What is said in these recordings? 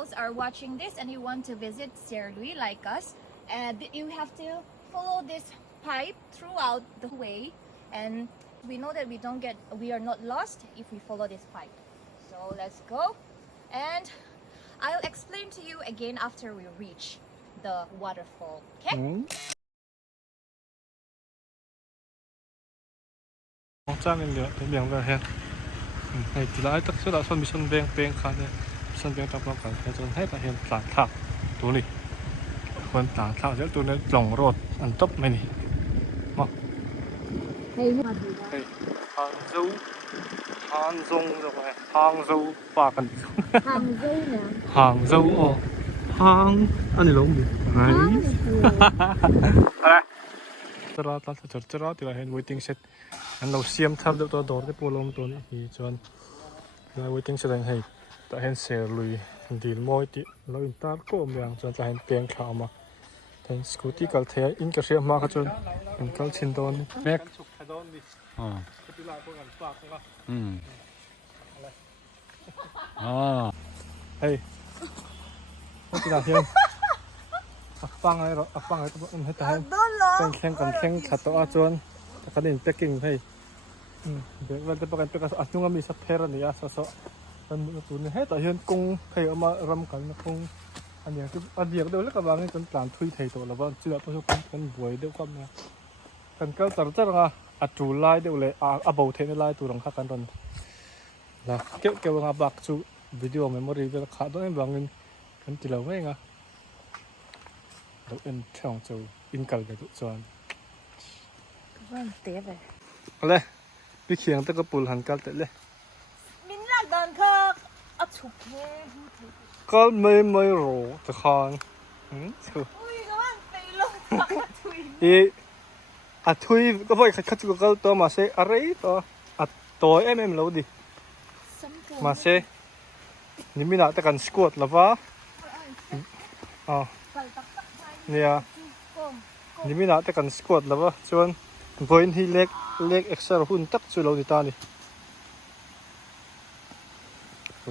locals are watching this and you want to visit Sierra Louis like us, and you have to follow this pipe throughout the way, and we know that we are not lost if we follow this pipe. So let's go, and I'll explain to you again after we reach the waterfall. Okay? trang lên miệng về hè này thì lại tất cả son mission beng khá đấy mission beng tập nó cả cái chân hết là hiện tản thảoตัวนี้คนตานเท่าเจ้าตัวนี้หลงรถอันตบไหมนี่มาเฮ้ยฮานซงจะไปฮางโซปากกันฮางโซเนี่ยฮางโซอ๋อฮางอันนี้ลงดิไหนอะไรจะรอตัดจะรอที่เราเห็น waiting set อันเราเสียมทับตัวโดดที่ปูลงตัวนี้ที่จวนเรา waiting set ให้แต่เห็นเซลุยดีมอยที่เราอินตาร์ก็มีอย่างจนจะเห็นเตียงขาวมาแต่สกูตี้กัลเทียอินกับเสียมากจนเป็นกัลชินโดนแม็กชุกไทโดนดิที่ลายพวกกันปากนะอะไรเฮ้ยพวกที่ลายเทียมฟังอะไรหรอฟังอะไรตัวมันให้ตายเป็นแข่งกันแข่งขัดตัวจวนแต่คะแนนเป๊กกิ้งให้เดี๋ยวเราจะประกันเป็นการอัดยุ่งมีสัพเพรนี่อ่ะสะมันตัวนี้ให้แต่เห็นกงไทยเอามารำกันนะกงอันนี้คืออันเดียวเดียวแล้วก็บางนี่เป็นการทุยไทยตัวแล้วว่าเชื่อประสบการณ์กันบวยเดียวกันนะกันก็ตัดจะว่าอัดจูไล่เดียวเลยอับเบลเทนไล่ตัวหลังข้ากันตอนแล้วเกี่ยวกับบักจูวิดีโอเมมโมรีเป็นขาตัวนี้บางเงินกันจีเราไม่ไงเราเอ็นช่องจูอินกัลไปทุกส่วนว่าเตี้ยไปอะไรพี่เขียงตะกปูลหันกัลเตะเลยมินลักดันค่ะอัดฉุกเล่ก็ไม่รู้แต่คอนถูกอุ้ยก็ว่าไปลงจากทุยทุยก็พอขัดจุกก็ตัวมาเซอะไรตัวเราดิมาเซนี่มีหน้าแต่กันสกวดหรือเปล่าเนี่ยนี่มีหน้าแต่กันสกวดหรือเปล่าชวนพอยน์ที่เล็กเอ็กซ์ตร้าหุ่นตักช่วยเราดิตานี่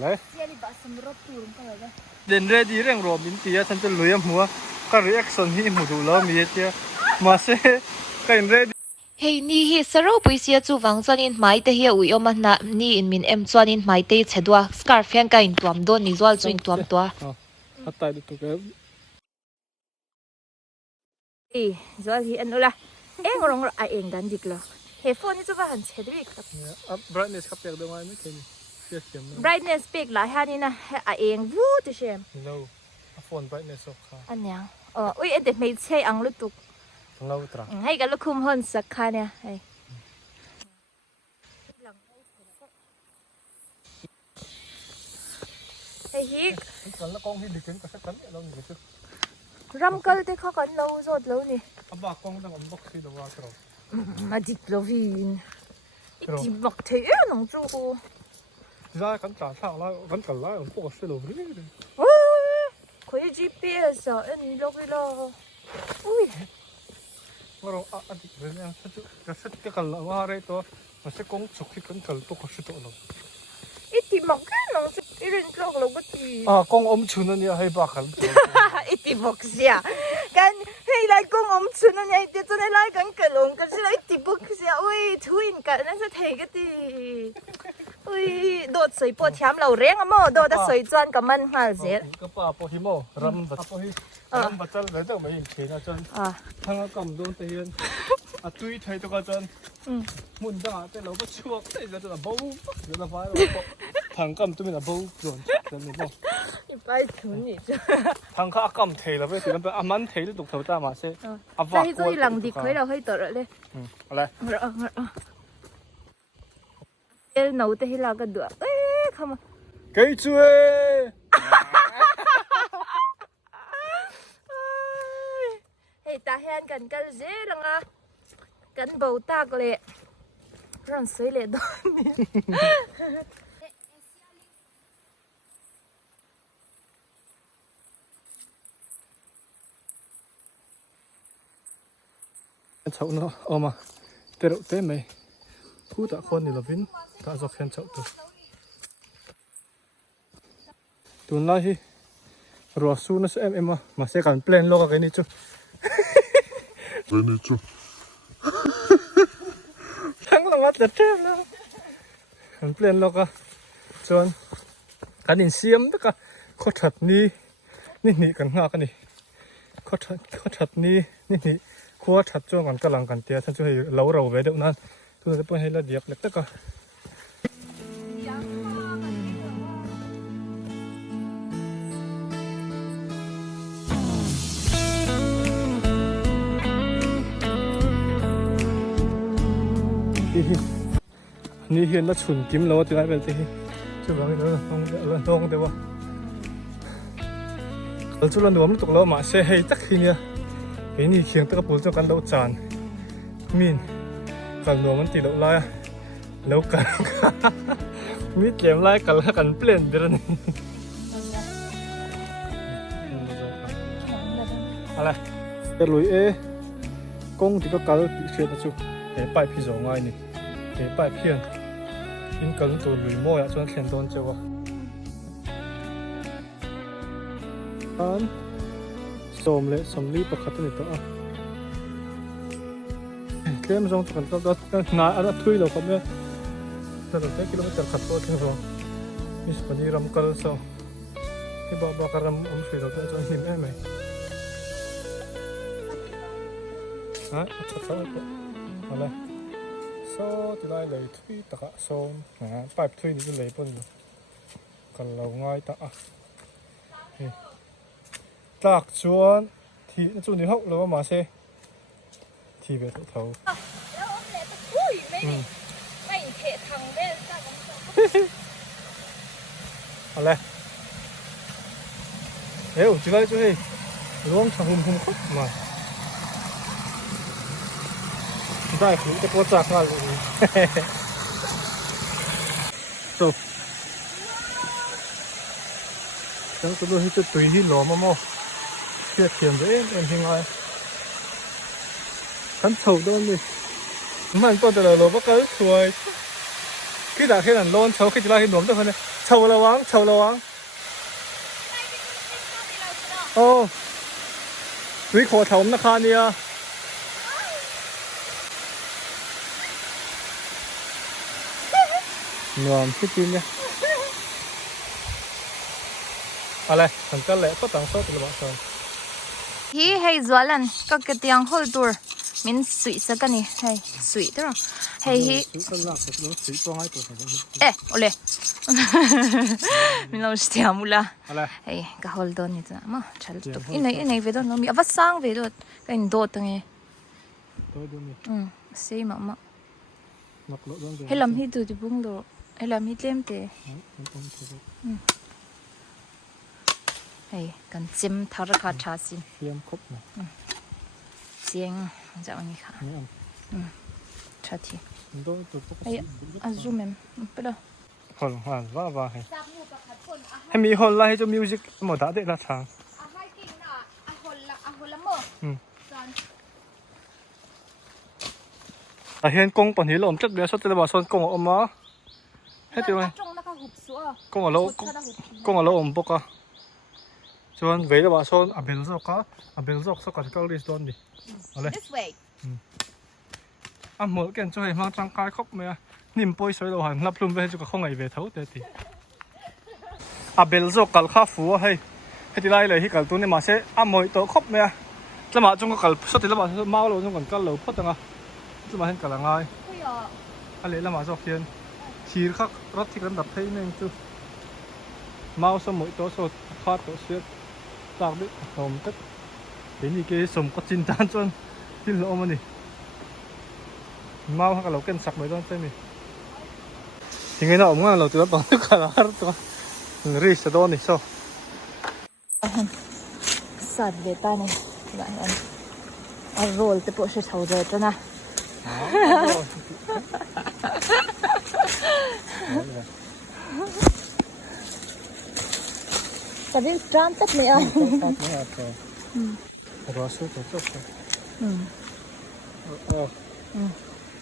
เลยเดินเรดีเร่งรอบินตีฉันจะลุยหัวก็รีแอคชั่นที่หมูดูแล้วมีเดียมาเซ่ก็เรดีเฮ้ยนี่ฮิสโรปุยเสียจูวังจวนอินไม่เตะอุยอมันนะนี่อินมินจวนอินไม่เตะเฉดว่าสการ์ฟยังกันตัวมโดนนี่จวนจุนตัวมตัวฮัตตายดูตัวแกจวนที่อันนู้นละเอ็งลงเองดันดิกแล้วเฮฟโฟนนี่จูว่าหันเฉดวิครับbrightness ครับเปียกด้วยไม่เคยbrightness เปียกหลายฮานี่นะเองวู้ดิเชม no phone brightness ค่ะอันเนี้ยอุ้ยเด็กไม่ใช่อังลุตุกเราตรัให้กันลูกคุมหอนสักค่ะเนี่ยเฮ้ยฮิกกันแล้วกองที่ดิฉันก็สักกันเราหนีจุดรำกันที่เขากันเราสดแล้วนี่บากกองต้องบอกสิตัวเรามาดิกลวินอีที่บอกเธอน้องจูใช่กันจ่าช่างแล้วกันกันแล้วผมบอกสิเราไม่ได้โอ้ยคุย GPS อ่ะอันนี้ล็อกเลยอุ้ยว่าเราอันที่เรื่องจะเสร็จกันแล้วว่าอะไรตัวมันจะกงสุขีกันกันตัวก็สุดแล้วอีที่บอกแค่น้องจะอีเรื่องล็อกเราก็ตีกงชุนนี่ให้บ้ากันอีที่บอกเสียกันให้ไล่กงชุนนี่เดี๋ยวจะไล่กันกันลงกันสิไล่ที่บอกเสียอุ้ยทุยกันนั่นจะเทกันดีอุ้ยโดดสวยปวดแถมเราเร่งอ่ะมั้งโดดแต่สวยจวนกับมันมาเสียก็ป้าพอหิมะรำบัดพอหิรำบัดจันเลยต้องไม่เห็นเขียนจนทั้งกำโดนเตียนตุยไทยตัวกันมุนด่าแต่เราก็ชั่วแต่เราจะบู๊เดี๋ยวเราไปทางกำตัวมันบู๊จนจนนี่บ่อีไปถุนนี่ทางข้ากำเทแล้วไปถึงมันเป็นอามันเทแล้วตกเท้าตามาเซ่แต่ที่ตัวหลังดิเคยเราให้ตัวเลยอะไรหนูแต่ให้เราก็เดือดเข้ามาเกยช่วยเฮ้ยตาแหนกันกันเจ๊ลังอ่ะกันเบาตากเลยร้อนสวยเลยตอนนี้เช้าเนาะเอามาเตะเตะไหมผู้ตะคนนี่ละวินตาจอกเห็นเช้าตัวนั่นที่ รัวซูนะเอ็มมาเสกันเปลี่ยนโลกกันนี่จูทั้งละมัดจะเทมแล้วกันเปลี่ยนโลกกันส่วนกันอินเซียมแล้วก็ขดถัดนี้นี่กันงากันนี่ขดถัดนี้นี่ขั้วถัดจ้วงกันกำลังกันเตี้ยท่านช่วยเราไว้เดี๋ยวนั้นทุกคนจะไปให้ละเอียดเล็กแต่ก็นี่เห็นแล้วฉุนจิ้มแล้วจะได้เป็นที่ช่วยเราเดี๋ยวเดี๋ยวว่าเราจุดละหนุ่มตกแล้วมาเสียให้ตักทีเนี่ยไอ้นี่เขียงตะกปูจนกันเราจานมินกันหนุ่มมันติดแล้วแล้วกันมีเกมไล่กันแล้วกันเปลี่ยนเดือนอะไรจะลุยกงที่ก็การเชื่อนะจูเฮ้ไปพี่สองไงนี่เฮ้ไปเพี้ยนอินกันตัวลุยมั่วจนเขียนโดนเจ้าอันสมเลยสมรีประคัตนี่ตัวเคลมจงตุกันก็นายอันนั้นทุยเราครับเนี่ยแต่เราได้กิโลเมตรขัดตัวถึงสองมิสปนีรำกันสองที่บอกการรำช่วยเราก็จะหิมได้ไหมฮะชัดๆก็อะไรโซ่ที่ได้เลยทุยตะกะโซนไปทุยนี่จะเลยปุ่นกันเราง่ายตะจากชวนที่จุดนี้เขาเรามาเช่ที่เบ็ดเท่าอะไรเฮ้ยจุดอะไรจุดนี้รวมช่างหุ่มครบมาได้คือจะปวดจากอะไรโซ่ฉันก็ดูที่จะตุยที่หล่อมั่วเทียบเทียมด้วยเอ็นทิ้งไว้ฉันถูกโดนดิมันก็แต่ละโลก็สวยที่ด่าแค่นั้นโลนเฉาแค่จะไล่ให้หนุ่มตัวคนนี้เฉาระวังโอ้วิขอถมนะคะเนี่ยหนุ่มที่จริงเนี่ยอะไรฉันก็เละก็ต่างโซ่ตัวละสองฮีเฮ้ยจวนก็กระเตียงโฮลตัวมินสวยสักกันนี่เฮ้ยสวยตัวเฮ้ยฮีเอ๊ะโอเล่มินเราสเตียมุละเฮ้ยก็โฮลตัวนี่จ้ะมาชัลตุอินไหนเวดอนมีอวัสซังเวดอนก็อินโดดตั้งไงเสียมาเฮ้ยลำฮีดูดิบุ้งดูเฮ้ยลำฮีเต็มเตะเฮ้ยกันจิ้มทาร์คาชาซินเทียมครบนะเสียงจะเอานี่ค่ะชาทีเฮ้ยอาซูมไปเลยพอลงมาว่าให้มีคนไล่จะมิวสิกหมดได้ละทางแต่เห็นกงปนหิลมจัดเบียร์สดจะบอกส่วนกงออกมาให้ตีไว้กงเราอมปกอะส่วนเวลาว่าส่วนอาเบลซอกสักการก็รีสโดนดิอะไรหมดกันช่วยมาจังกายครบไหมนิ่มป่วยสวยเราหันรับลมไปจุกข้องไอเวทเท่าเด็ดอาเบลซอกกัลข้าฟัวให้ตีไล่เลยที่กัลตัวนี้มาเช่หมดตัวครบไหมจะมาจงก็กัลสติแล้วมาเมาเราจงกันกัลเราพัดนะจะมาเห็นกัลง่ายอะไรแล้วมาจอกเทียนชีร์ขักรถที่กันดับให้หนึ่งจุดเมาสมุยตัวสดคาดตัวเสียจากดิผมก็เห็นอีกสมก็จินตานจนที่เรามันนี่เมาให้กับเราเกินสักไม่ต้องใช่ไหมยังไงเนาะผมว่าเราจะรับบังทุกขนาดตัวรีสโดนนี่โซ่สัตว์เวตานี่แบบนั้นเอาโรลแต่พวกเชฟเขาเจอจ้ะนะแต่ที่ร้านตัดไม่เอาRussia to Russia.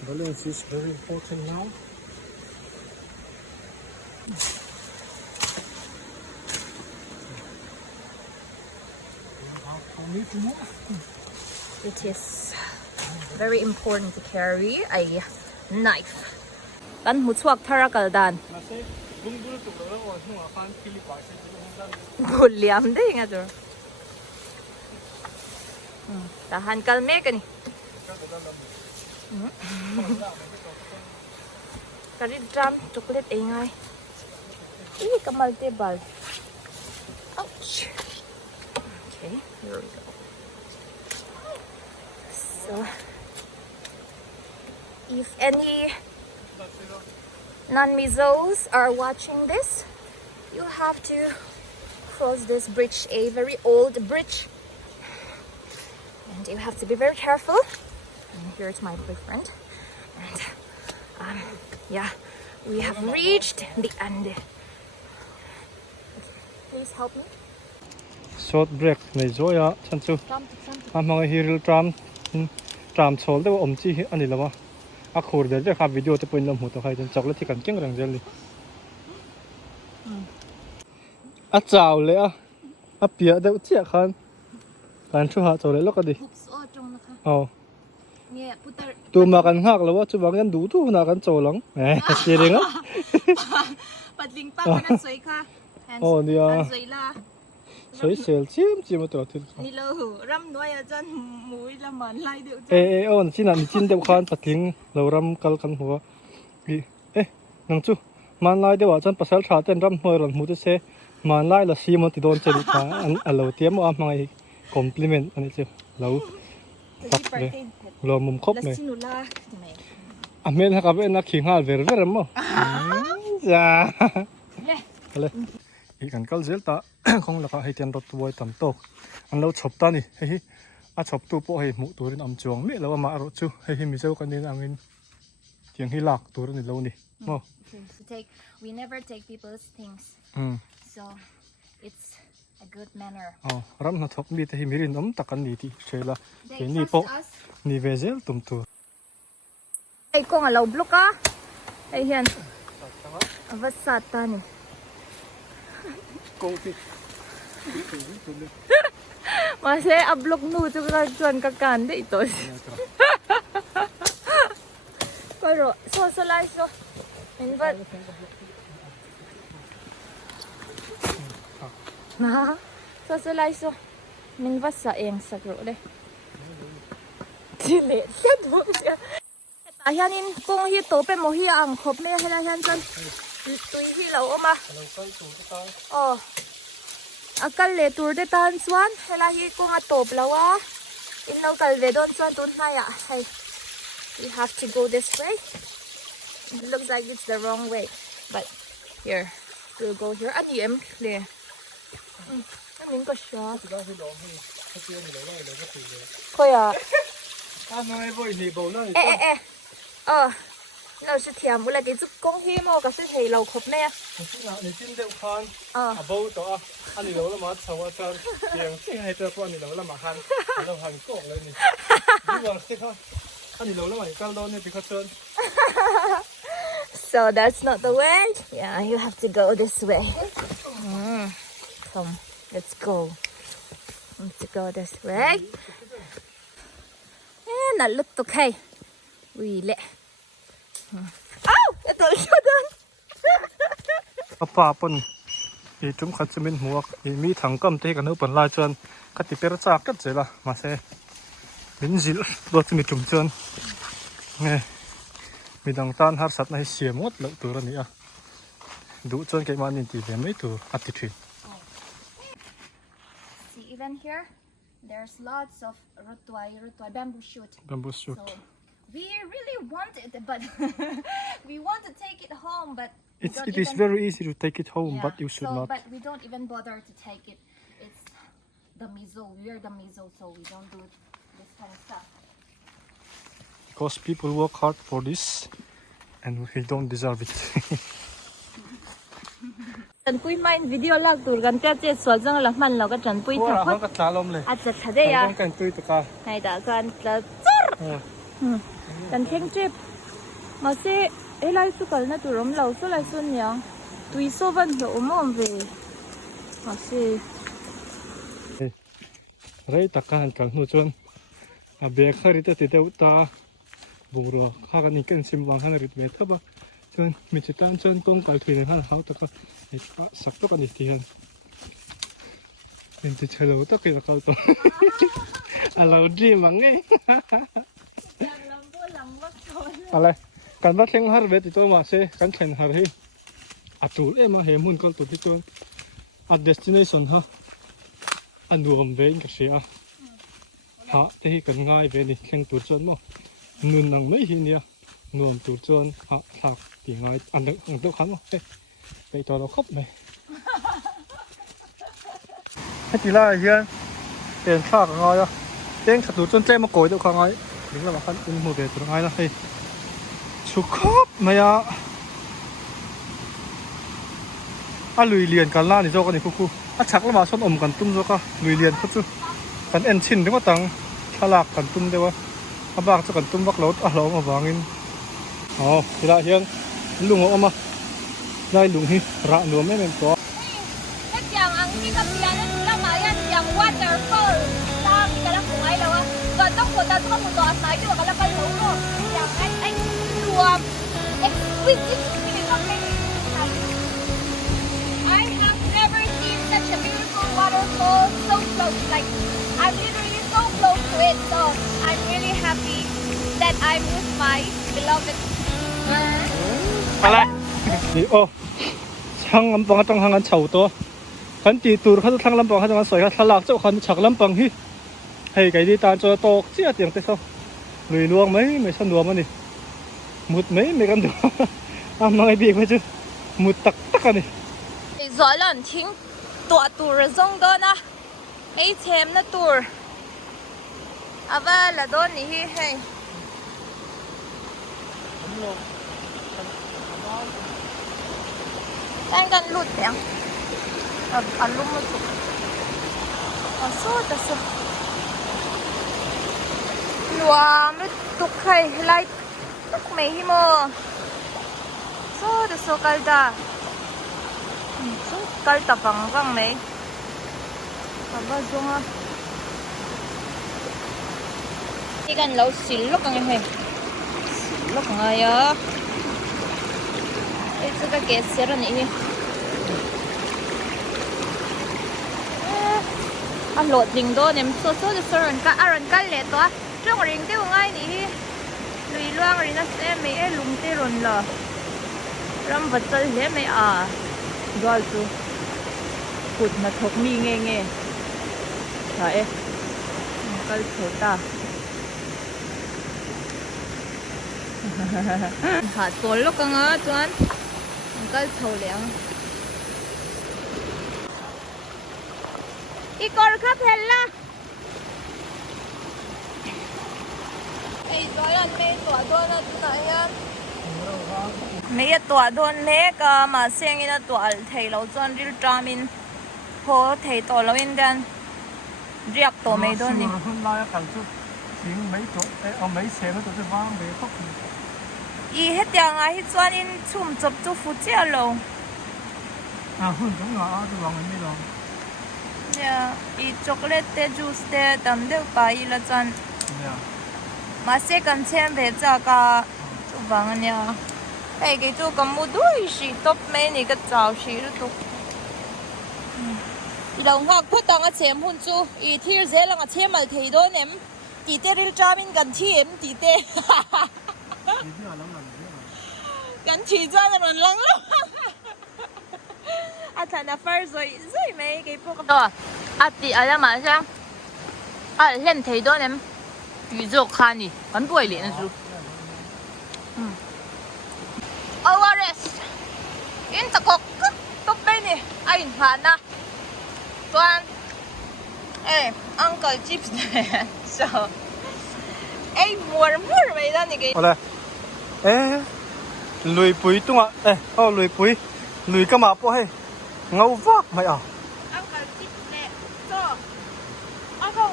Balance is very important now. It is very important to carry a knife. Kan hu chuak thara kal dan. Bul liam de nga jor. Tahan kal me ka ni. Kari drum chocolate ay ngay. Kamal tebal. Ouch. Okay, here we go. So, if any non-Mizos are watching this, you have to cross this bridge, a very old bridge, and you have to be very careful. And here's my boyfriend, and yeah, we have reached the end. Please help me. Short break ในโซยะฉันซูมองฮิริลตรามโซลได้ว่าอมจีอันนี้แล้ววะอาคูร์เดี๋ยวจะขับวิดีโอจะเป็นลมหูตัวใครจนจอกแล้วที่กันเก่งรังเจลลี่อาเจ้าเลยอาเปียเดี๋ยวเจี๊ยคันการช่วยหาโซเลยแล้วก็ดิอ๋อตัวมากันหักแล้วว่าจะวางกันดูทุกนากันโซหลังแหมเจียงอ่ะปัดลิงป้ามันสวยค่ะโอ้เนี่ยสวยเสียเชี่ยมจีมาตัวที่นี่เรารำน้อยอาจารย์มุ้ยละมันไล่เดี๋ยวโอ้ที่นั่นจินเดียวคันปัดลิงเรารำกัลกันหัวนังจูมันไล่เดี๋ยวอาจารย์ปัสสาวะเต้นรำหัวรำมุดเสมันไล่ละซีมันติดโดนเจริญอันเราเตรียมเอามาให้คอมพลีเมนต์อันนี้เจ้าเราตักเลยเรามุมครบเลยอเมริกาเป็นนักขิงหาเวอร์มั้งจ้าเลยอีกอันก็เจลตาของเราให้เตียนรถตัวต่ำโตอันเราชอบตานี่เฮ้ยชอบตัวพวกให้หมูตัวนี้อำจวงไม่เราว่ามารถจูเฮ้ยมีเจ้ากันนี่อังอินเตียงให้หลักตัวนี้เรานี่โอ้ we never take people's things so it's a good manner อ๋อรำนัดทบมีแต่ให้มีรินอมตะกันนี่ที่เชล่าเห็นนี่โปนี่เวเซลตุ่มตัวไอ้กงเราบล็อกอ่ะไอ้เฮียนวัดสัตตานี่มาเช่อับล็อกนูจุกระจวนกักันได้ตัวก็รอโซสไลซ์เห็นว่านะโซสไลซ์มันว่าสะเองสักรู้เลยที่เละแค่ดูเแต่เฮียนินกงที่โตเป็นโมฮิอังคบไม่ให้ได้เฮียนจนตุยที่เราเอามาอ๋ออาการเละตัวเดตันส่วนเวลาที่กงอาโตบแล้วว่าอินเราการเวดอนส่วนตุนให้อ่ะให้ we have to go this way it looks like it's the wrong way but here we'll go here อันนี้เอ็มเลยอันนี้ก็ชอบค่อยอ่ะเรา是甜不来给这公黑么？可是黑老壳呢？你今天看包到你留了嘛？臭啊！真正先係做過你留了嘛？你留韓國เลยนี่你話識看你留了嘛？而家攞呢邊個樽？So that's not the way. Yeah, you have to go this way. Come, let's go. Let's go this way. น่าลุกตุกให้วีเละอ้าวไอ้ตัวนี้เดินป่าปนอีจุ่มขัดจะเป็นหัวอีมีถังก้มเตะกันเอาปนลายจนขัดติเปรจากกันเสร็จละมาเซ่เป็นจิลรถจะมีจุ่มจนเนี่ยมีดังต้านหาสัตว์ในเสียหมดแล้วตัวนี้อ่ะดูจนเกิดมาหนึ่งทีเดียวไม่ตัวอัติทีSee even here there's lots of rotwai bamboo shoot. Bamboo shoot. So we really want it, but we want to take it home, but it is very easy to take it home, but you should not. But we don't even bother to take it. It's the Mizo. We are the Mizo, so we don't do this kind of stuff. Because people work hard for this, and we don't deserve it. จันปุ้ยไม่วิดีโอลากตัวกันจะเจ็ดส่วนจังหลังมันเราก็จันปุ้ยถักพัดอาจจะทัดได้ยังกันปุ้ยตะกาให้ตากันจะจ้าจันเข่งเจ็บมาสิไล่สุกันนะตัวรำเราสุไล่สุนยังตุยโซวันเหรอมั่งเวมาสิ rei takan kan nu chon a bek khari ta te deu ta bungro kha kan ken sim wang han rit me thaba chon mi chitan chon tong kal thin han hau ta ka sak to kan ti han nên chelo to ke kal to alo di mangaiอะไรกันว่าเข่งฮาร์เวติตัวมาเซกันเข่งฮาร์เฮอัตุเอ็มาเฮมุนก็ตัวที่ตัวอัดเดสติเนชันฮะอันรวมเวงกับเสียฮะที่กันง่ายเวนี่เข่งตัวจนมั้งนุนนังไม่เห็นเนี่ยรวมตัวจนฮะหลักตีง่ายอันเด็กตัวขันมั้งไปตัวเราครบไหมให้ตีล่าเฮียนเป็นข้ากันง่ายอ่ะเต้งขัดตัวจนเจ้มาโกยตัวขันง่ายถึงแล้วมาขันเป็นโมเดลตัวง่ายนะเฮ้ชุกครบไหมอ่ะลุยเรียนกันล่านี่โจกันนี่คู่ชักแล้วมาชนอมกันตุ้มโจก็ลุยเรียนเขาจูกันเอ็นชินถึงว่าตังฉลากกันตุ้มได้ว่าบากจะกันตุ้มบักรถเรามาวางอินอ๋อทีละเฮียงลุงเอามาได้ลุงฮิระหนัวไม่เป็นตัวก็อย่างอันที่กับเบียร์นั่นก็มาอย่างว่าเจอร์เฟิร์ตามกันแล้วของไอ้แล้วอ่ะก่อนต้องกดตาต้องมุดต่อสายด้วยกันแล้วก็หลงด้วยอย่างไอ้รวม exquisite feeling of it I have never seen such a beautiful waterfall so close like I'm literally so close to it so I'm really happy that I'm with my beloved อะไรนี่โอ้ช่างลำปางต้องทางกันเฉาตัวขันตีตูเขาจะทางลำปางเขาจะมาสวยเขาฉลากเจ้าขันฉักลำปางฮิให้ไก่ดีตาจะโตเจี๊ยเตียงเต้าลุยลวงไหมไม่สนุกมันนี่มุดไหมไม่กันดูมาไอ้บีกมาจูมุดตักกันนี่昨晚听大肚儿送的呢，没钱那肚儿，啊不，那多你嘿。但กันหลุดยังอารมณ์มันสุดสู้แต่สู้หลวมไม่ตุกใครไล่ตุกไม่หิมสู้แต่สู้กันจ้าสู้กันแต่ฟังฟังไหมแต่ว่าจงอ่ะที่กันเราสิลุกกันยังไงสิลุกกันอ่ะไอ้这个给谁了你啊落零多你们说的说人家人家来多这种人对我爱你ลุยล่วง人家是没爱龙对人了รำบัดจะเห็นไหมรอจูขุดมาทกมีเงี้ยใช่ก็เฉยตาหาตัวลูกกันอ่ะจวนก็เฉยเลี้ยงอีกคนขับเห็นละไอ้ตัวนั้นไม่ตัวโดนนะตัวไหนอ่ะไม่ตัวโดนเล็กมาเสียงนี่ตัวเทเราจวนริลจามินพอเทตัวเราอินเดียนเรียกตัวไม่โดนนี่อีเฮ็ดยังไงที่จวนอินชุ่มจับจุฟูเจียลงหุ่นตรงไหนจะลองอันนี้ลองเนี่ยอีช็อกโกแลตเตจูสเตดำเดือดไปละจันมาเสกันเช่นเบจาก็จุบังเนี่ยไอ้กี่จุกันมุดด้วยสิตบไม่นี่ก็เจ้าสิรู้ตุลงหักพูดต้องอาเชมหุ่นจูอีที่เจ้าลงอาเชมมาทีโดนเนี่ยตีเตริลจามินกันทีเอ็มตีเตกันทีจ้าจะมันลังแล้วอาจารย์ฟ้าสวยไหมกี่พวกตัวอาตีอะไรมาใช่ไหมเล่นทีโดนเนี่ย宇宙看你很不会连住ORS อินตะกกตบไปนี่ไอ้ผ่านนะส่วนUncle Chips เนี่ย so มัวไปแล้วนี่กี่อะไรลุยปุ๋ยตัวลุยปุ๋ยลุยก็มาป่ะให้เงาวักไม่เอาUncle Chips เนี่ย so Uncle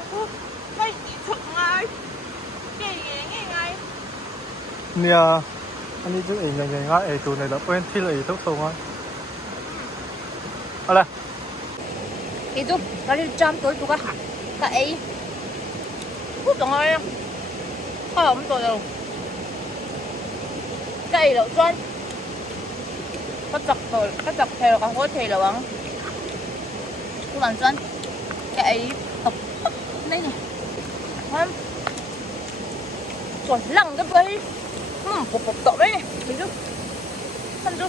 ไม่ดีถึงไงเก่งไงเนี่ยอันนี้จะเองยังไงง่ายตัวไหนแล้วเป็นที่เลยทุกตัวอะไรอีตัวเราจะจำตัวกะ cả ấy hút đồng ơi không tôi đâu cây đậu xoan có chặt theo còn có thể là bằng cái bàn xoan cái ấy tập đây này không rồi lằng cái bấy bột tọt đấy này thấy chưa ăn chưa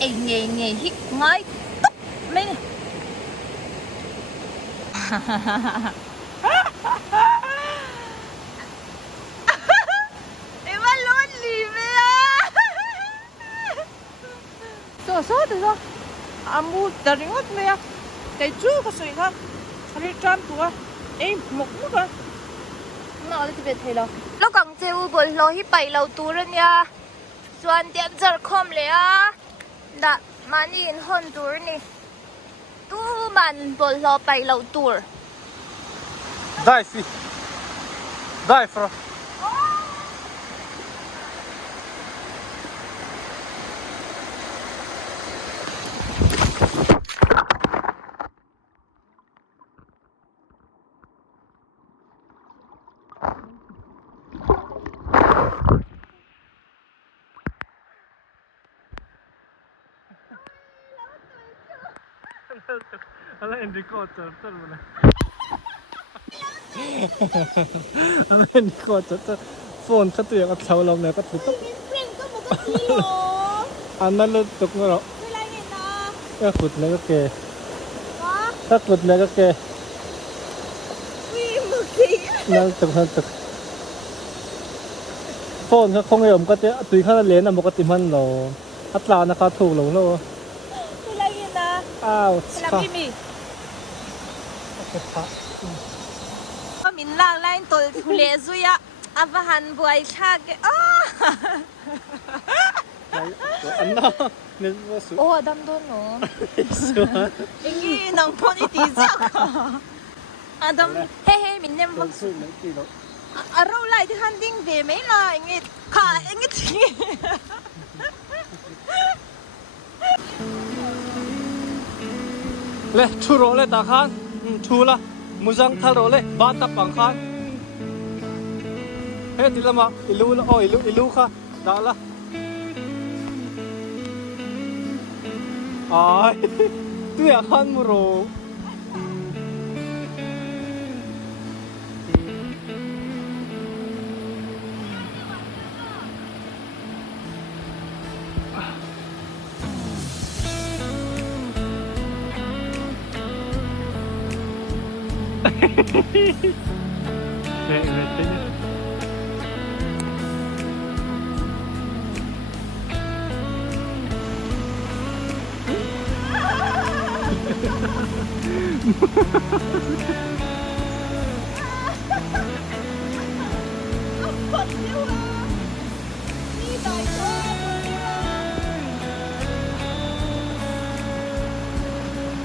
ấy nghề hít ngay tóc mấy này em ăn luôn lì mẹ 저 서울에서 아무 다른 것 뭐야 대주 갔으니까 살이 좀 좋아 에이 먹는 거 nó ở đây thấy lo nó còn treo bồi lo hít bảy lầu tú rồi nha chuẩn điểm giờ không lẽ đã mà nhìn hơn tú này tú man bồi lo bảy lầu tú Дай си. Дай фро. Alla indikator tar du det. Alla indikator tar phone ka tuya ka thau lom na ka tutok. Anna lo tok ngaro. Ka khut na ka ke. Ka khut na ka ke. Nang tok han tok. Phone ka khong yom ka te tui kha le na mo ka tim han lo. Atla na ka thu lo lo. Ouch. có mình lang lên tôi thu lệ rồi á avahan buổi khác Anh nó nên vô số. ô đâm đôn nó 이게 낭폰이 뒤져 đâm he mình nem Con sư mấy kilo. râu lại thì han đinh về mấy là 이게 cả 이게 gì Le churo le ta khan chula muzang tharo le ba ta pang khan he tilama ilu kha da la ai tu ya khan muro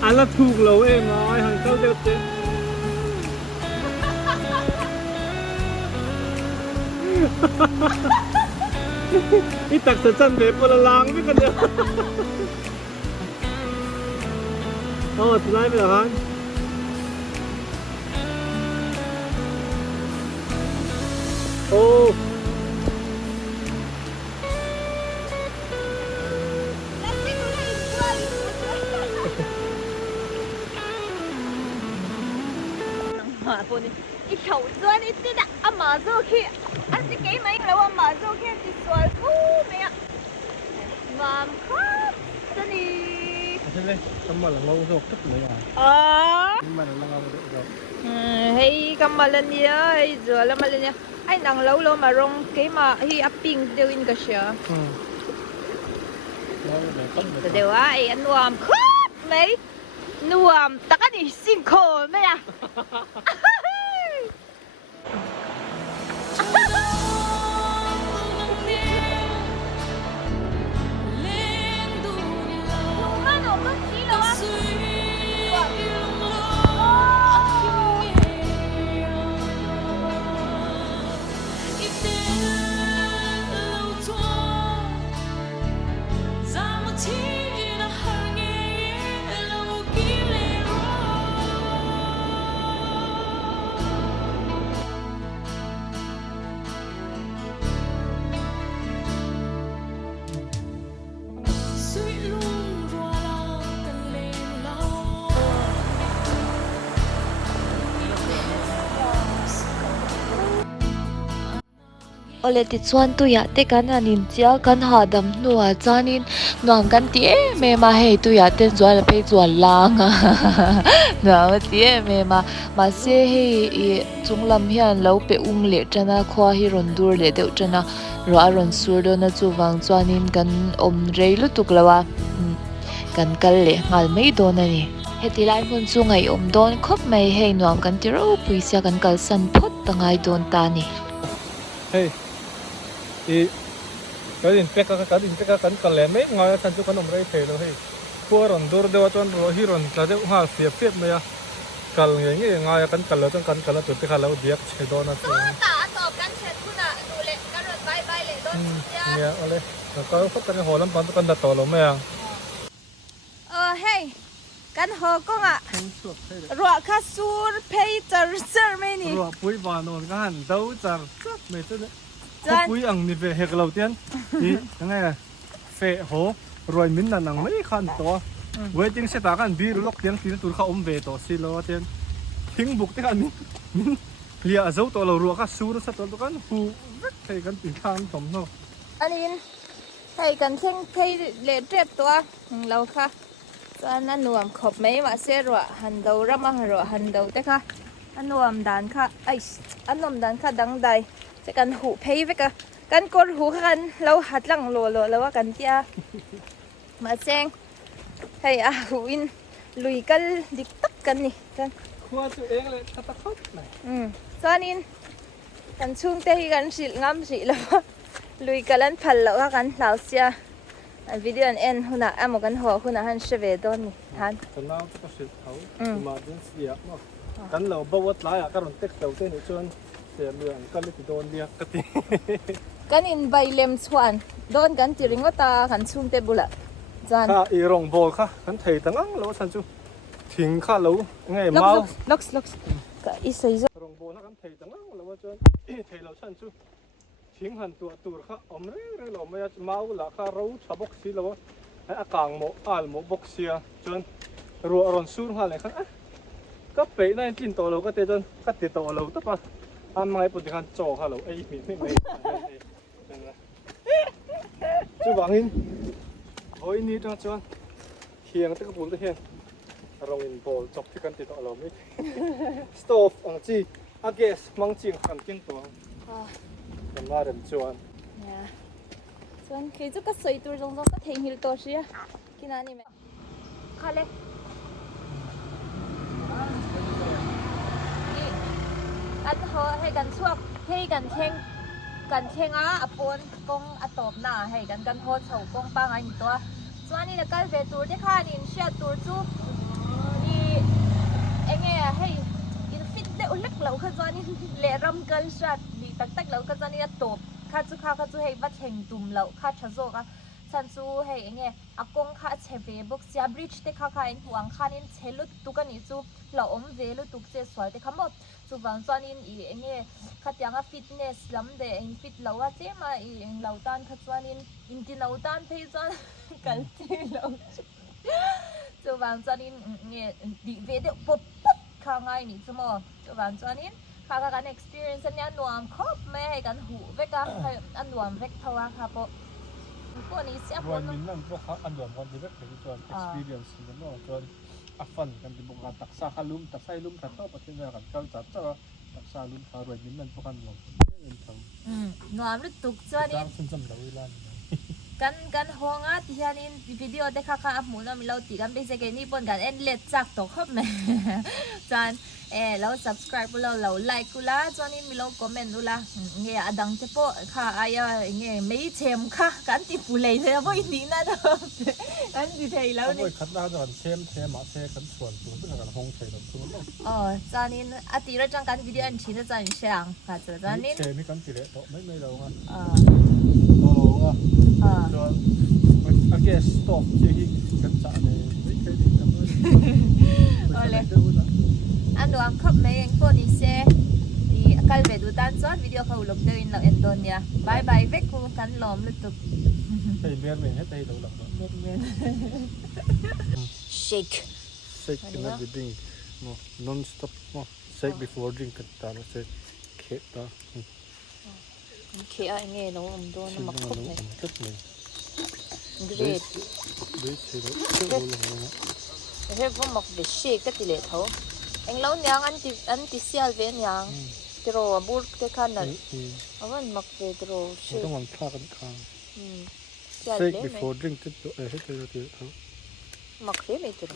Anh là thuộc lầu em nói hàng câu tiêu chứ. Itak sa chan be pala lang bi kanya. Oh, tulay mo lang. Oh.一头钻一滴的啊马祖去，啊是几米了啊马祖去是帅夫没啊？万ครับ这里。Sini, kamu lang ngusok tuk na yan. Kamu lang ngusok. Hey kamalan niya, hey jualan malan niya. Ay nang laulo marong kay ma hi aping dewin ka siya. Dewa ay anuamครับmay nuam taka ni singko may ah. Hãy subscribe cho kênh Ghiền Mì Gõ để không bỏ lỡ những video hấp dẫn. ที่ Hãy subscribe cho kênh Ghiền Mì Gõ để không bỏ lỡ những video hấp dẫn. จะ Hãy subscribe cho kênh Ghiền Mì Gõ để không bỏ lỡ những video hấp dẫn. โอเลติชวนตุยะเตกันอันนินเจียกันหาดำนัวจานินนวมกันเตี้ยเมมาให้ตุยะเต้นจวนไปจวนลางอ่ะนวมเตี้ยเมมาเสียให้จุงลำเฮียนเราไปเละจนะควาฮิรอนดูเละเดี๋ยวจนะรออารอนสูดนะจูวังจวนินกันเรยลุตุกละวะกันกันเละงานไม่โดนนี่เฮติไลมุนซูไงโดนคบไม่ให้นวมกันที่เราปุยเสียกันกันสันพดตั้งไงโดนตานี่ Hey, cái gì peka kan kalen mấy ngay san chu kan omrei thei lo hei khua ron dur dewa chon ro hi ron ta de ha fiep fiep me ya kal nge ngay kan kal lo chon kan kal tu te khala diak che do na ตาตอบกันเสร็จคุณอ่ะดูเล็กกันรถใบเล็กโดนยา เนี่ยอะไรแล้วก็เขากันโหลำปันกันda to lo me ya เฮ้ยกันหอก็อ่ะรัวคัสซูร์เพย์จอร์เซอร์ไม่นี่ ro pui ba non kan dau char me chu Chan. pui ang ni ve hek lo tian ni ngai fe ho roi min na nang mai khan to waiting se ta kan bir lok tiang tin tur kha ve to si lo tian thing buk te kan min lia zo to lo ro ka sur sa to kan hu vek thei kan tin khang tom no อันนี้ให้กันเท่งเพย์เล็กเจ็บตัวเราค่ะตอนนั้นหน่วมขบไม่มาเสียรัวหันเดาระมารัวหันเดาแต่ค่ะอันหน่วมดันค่ะไออันหน่วมดันค่ะดังใดจะกันหูเพย์ไปกันกดหูกันเราหัดหลังโลแล้วว่ากันเจ้ามาแจ้งให้หูอินลุยกันดิกตักกันนี่กัน khua chu eng le ta ta khot này ตอนนี้กันช่วงเตะกันสิงามสิแล้วลุยกันพันแล้วกันเหล่าเสียวิดีโอเอ็นหุ่นอ่ะมกันหัวหุ่นอ่ะฮันเชเวดอนนี่ทัน kan nau ta sit thau ma din sia no kan lo bawat la ya karon tek tau te ni chon se luan kan le ti don dia ka ti กันอินใบเล็มสวนโดนกันจิริงก็ตากันช่วงเตะบุละจาน kha i rong bol kha kan thei tangang lo san chu thing kha lo ngai ล็อก mau ล็อกก็อีใส่ rong bol kan thei tangang lo wa chon thei lo san chu thing han tu tur kha om re lo ma ya mau la kha ro chabok si lo ai akang mo al mo bok sia chon ro ron sur ha le kha ka pe na tin to lo ka te chon ka ti to lo ta pa am ngai pu ti kan cho kha lo ai mi mi chu wang in oi ni ta chon khiang te ka pul te hian rong in bol chok ti kan ti to lo mi stove ang chi a gas mang ching kan king to kan ma rem chuan ส่วนคือจะก็ใส่ตัวตรงก็เทหิลตัวเชียกินอันนี้ไหมค่ะเลยอันเขาให้กันช่วงให้กันเช่งอ่ะปนกงอัตบหน้าให้กันโพสเขากงปังอันตัวส่วนนี้แล้วก็เวตัวที่ข้าดินเชียตัวจูนี่เอ็งให้อินฟิตเดอุเล็กเหล่าข้าส่วนนี้เละรำกันชัดดีตักเหล่าข้าส่วนนี้ตบข้าจูให้วัดแห่งตุ่มเหล่าข้าชะโจกฉันจูให้เงี้ยอากงข้าเชฟเวบุกเสียบริดจ์เด็กข้าอินหวังข้านินเชลุตุกันนี่จูเหล่าเวลุตุกเจสวยแต่คำบอกจูวังจอนินอีเงี้ยข้ายังฟิตเนสลำเดอินฟิตเหล่าว่าเจ้มาอีเหล่าตันข้าจอนินอินตินเหล่าตันเพย์จอนกันที่เหล่าจูวังจอนินเงี้ยดีเวเดปุ๊บข้าง่ายนี่จูโม่จูวังจอนินข้ากัน experience เนี่ยหน่วมครบไม่ให้กันหูเวก้าอันหน่วมเวกเท่าค่ะปะพวกนี้เสีย ร ค วน น มินนั่นพวกเขาอันรวมกันที่แบบเป็นจวน experience กันเนาะจวนอัฟฟันกันที่บอกว่าตักซาคาลุมตักไซลุมตักเต้าประเทศเดียวกันเขาจัดเจ้าตักซาลุมคารวยมินนั่นพวกกันรวมเป็นทั้ง หน่วมหรือตุกจวนนี่ ตามซึ่งจำเราเวลา กันห้องอ่ะที่นี่วิดีโอได้ค่ะหมูเรามีเราตีกันเป็นเซกันนี่ปนกันเล็ดจากตกครับแม่จานเรา subscribe เรา like กูละจอนนี้มีเรา comment ดูละเงี้ยดังเฉพาะค่ะไอ้เงี้ยไม่เชมค่ะกันติปูเลยเลยเพราะอินดีน่าจะกันติเทแล้ว เขา นี่ คัดหน้าจอนเทมาเทกันส่วนตัวเพื่อนกันห้องเทกันทุกคน จานนี้อ่ะตีเราจังกันวิดีโออันชิ้นจะจานเชียงค่ะจานนี้ เทมีกันติเละโตไม่เราอ่ะ เออ จวนอาเกสตอกที่กันจ่าเนี่ยไม่เคยดีกันเลย อันดูอันคับไม่ยังพวกนี้เซ่ที่กัลเวดูตันซอนวิดีโอเขาลงเดินเราเอ็นโดนเนี่ยบายบายเวกูกันล้อมลุตุก ให้เมียนเมียนให้ใจเราหลับ shake shake in every drink no non stop no shake before drink กันตาเรา shake เคตา Okay, anh nghe nó đồ nó mặc khúc này. Rất này. Great. Đấy thì đó, rất là ngon. Thế phong mặc để shake cái tỷ lệ thấu. Anh lâu nhang anh tí xia về nhang. Tero bur cái khăn này. Anh mặc về tero shake.ต้องมันพลาดกันข้าง Xia Shake về mày. before drink hết hết rồi thôi. Mặc về mày tero.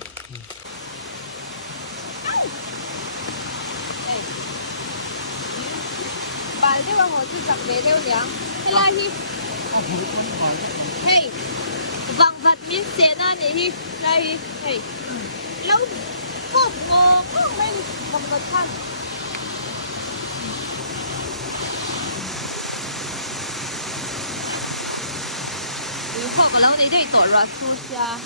Bà đi vào ngồi chứ gặp về đâu nhỉ? Hay là đi? Hey, Vàng vật miếng xén à này đi. Đây, hey. lâu không ngờ không lên vòng vật khăn. Hoặc là lâu này đây tổ ra su xia.